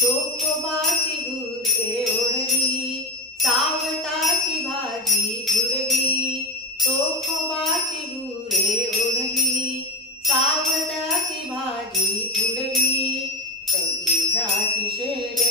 चोखोबाची गुरे ओढली, सावताची भाजी खुडली. चोखोबाची गुरे ओढली, सावताची भाजी खुडली. कबीराची शेर